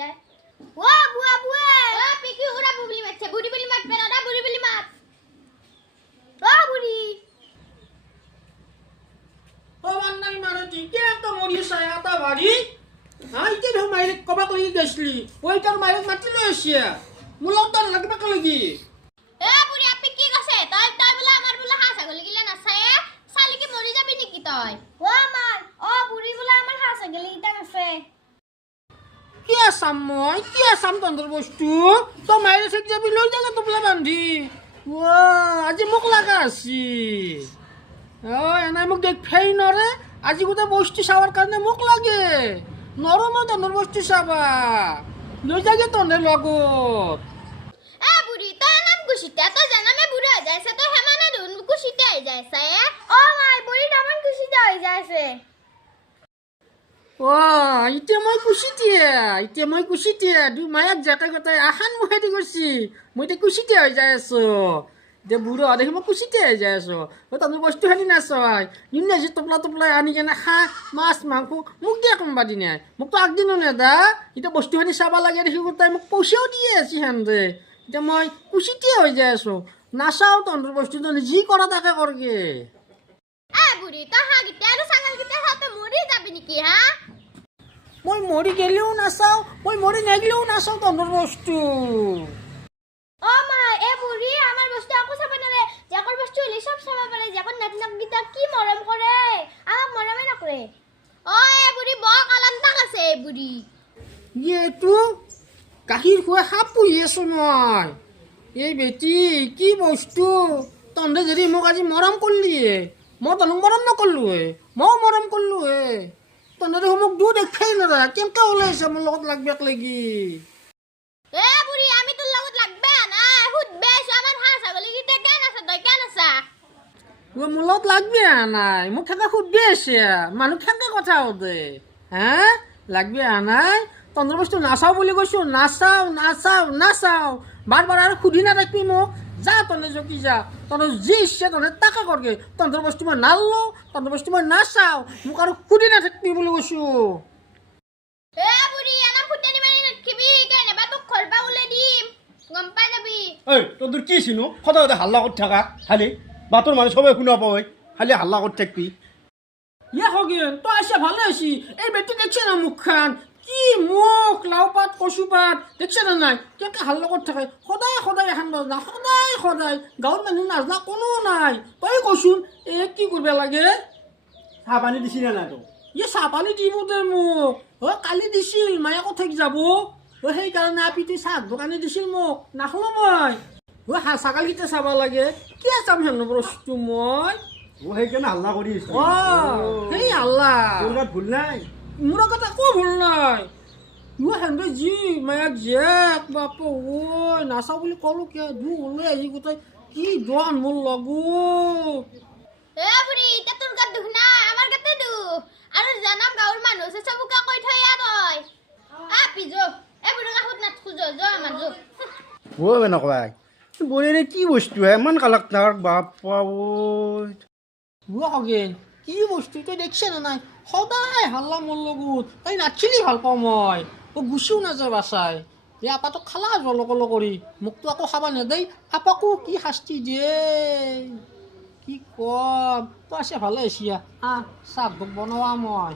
দেয় ও বুয়া বুয়া ও পিকি ওরা বুবলি মারছে বুড়ি বলি মারবে না বুড়ি বলি মার ও বুড়ি ও মান্নাই মারতি কে তো মরি সায়াতা বাড়ি আইতে ধ মাইরে কবাক লাগি গেছলি ওইটার মাইরে মাটি লইছিয়া মুলতার লাগবে লাগি এ বুড়ি আপনি কি কইছে তাই তাই বলে আমার বলে হাসা গলি গিলা না সায়ে শালি কি মরি যাবি নাকি তাই ও মার ও বুড়ি বলে আমার হাসা গলি ইটা গেছে কি আসাম মই কি আসাম তন্দর বস্তু তো মাইরে ঠিক যাবি লই জায়গা তোপলা বান্ধি ও আজি মোক লাগা আছি ও এনাই মোক দেখ ফেই নরে আজি গোটা বস্তু চাওয়ার কারণে মোক লাগে নরম তন্দর বস্তু চাবা লই জায়গা তন্দর লগত এ বুড়ি তো নাম খুশিতে তো জানামে বুড়ি হয়ে যাইছে তো হেমানে দুন খুশিতে হয়ে যাইছে ও মাই বুড়ি নামান খুশিতে হয়ে যাইছে ও ইতে মই কুশিতিয়া দু মায়াক জাকা গতাই আহান মুহে দি গছি মই তে কুশিতিয়া হয়ে যাই আছো দে বুড়ো দেখি মই কুশিতিয়া হয়ে যাই আছো ও তানো বস্তু হানি নাচয় নিম্নে যে টপলা টপলা আনি কেনে খা মাছ মাংস মোক দিয়া কমবা দি নাই মোক তো আগদিনো নেদা এতিয়া বস্তু হানি চাবা লাগে দেখি গতাই মোক পইচাও দিয়ে আছি হেন্দে এতিয়া মই কুশিতিয়া হয়ে যাই আছো নাচাও তন্দর বস্তু যি কৰা তাকে কৰগে এ বুড়ি তো হাগিতে আর সাঙ্গাল গিতে হাতে মরি যাবি নাকি হ্যাঁ মই মরি গেলেও নাচাও মই মরি নেগলেও নাচাও তন্দর বস্তু ও মা এ বুড়ি আমার বস্তু আকো চাবা নারে যাকর বস্তু হইলে সব চাবা পারে যাকর নাতনাক গিতা কি মরম করে আমাক মরমে নকরে ও এ বুড়ি ব কালান্তাক আছে এ বুড়ি এইটো গাখীৰ খুৱাই সাপ পুহি আছো মই এই বেটি কি বস্তু তহঁতে যদি মোক আজি মৰম কৰিলিয়ে মই তহঁতক মৰম নকৰলোৱে ময়ো মৰম কৰলোৱে তহঁতে দেখোন মোক দূৰ দেখাই নৰা কেনেকৈ ওলাইছে মোৰ লগত লাগবেক লাগি এ বুড়ি আমি তোর লগত লাগবে না হুদবে আমার হাঁ ছাগলি গিতা কেন আছে তই কেন আছা মোৰ লগত লাগবে নাই মোক খেকা সুধবি আছে মানুহ খেকা কথা দে হা লাগবে নাই তহঁতৰ বস্তু নাচাওঁ বুলি কৈছোঁ নাচাওঁ বাৰ বাৰ আৰু সুধি নাথাকিবি মোক যা তহঁতে জকি যা তহঁতৰ যি ইচ্ছা তহঁতে তাকে কৰগে তহঁতৰ বস্তু মই নাললো তহঁতৰ বস্তু মই নাচাওঁ মোক আৰু সুধি নাথাকিবি বুলি কৈছোঁ এ বুড়ি আমার ফুটানি মারি নটকিবি কেন বা তোক খরবা উলে দিম গম পাই যাবি এই তোদের কি ছিল সদায় সদায় হাল্লা করতে থাকা খালি বাতর মানে সবাই শুনা পাই খালি হাল্লা করতে থাকবি ইয়ে হগেন তই আসে ভালে আছি এই বেটি দেখছে না মুখখান কি মুখ লাও পাত কচু পাত দেখছে না নাই কেনেকৈ হাল্লা কৰি থাকে সদায় এখন নাজনা সদায় গাঁৱত মানুহ নাজনা কোনো নাই তই কচোন কি কৰিব লাগে চাহ পানী দিছি না নাই তোক ইয়ে চাহ পানী দিব দে মোক কালি দিছিল মায়ে কথাক যাব সেইকাৰণে আপিটো চাহ দোকানী দিছিল মোক নাখালো মই ছাগালকেইটা চাব লাগে কিয় চাম হেনো বস্তু মই সেইকাৰণে হাল্লা কৰি আছো সেই হাল্লা তোৰ গাত ভুল নাই মোৰ আগত একো ভুল নাই হেনবে যি মায়াক জেক বাপ ঐ নাচাওঁ বুলি ক'লো কিয় দু ওলাই আহি গোটেই কি দোৱান মোৰ লগো এ বুড়ি তে তোর গাত দুখ না আমার গাতে দুখ আর জানাম গাঁর মানুষ আছে সবুকা কই থইয়া তই আ পিজো এ বুড়ি গাহুত নাত খুজো যো আমার যো ও নকবাই বলিৰে কি বস্তু ইমান কালাক তাৰ বাপ হগেন কি বস্তু তই দেখছে না নাই সদায় হাল্লা মোৰ লগত তই নাচিলি ভাল পাওঁ মই গুচিও নাযায় বাচাই এই আপাটোক খালা জলকল কৰি মোকতো আকৌ খাব নেদেই আপাকো কি শাস্তি দিয়ে কি কম তই আছে ভালে আছিয়া চাহ বনোৱা মই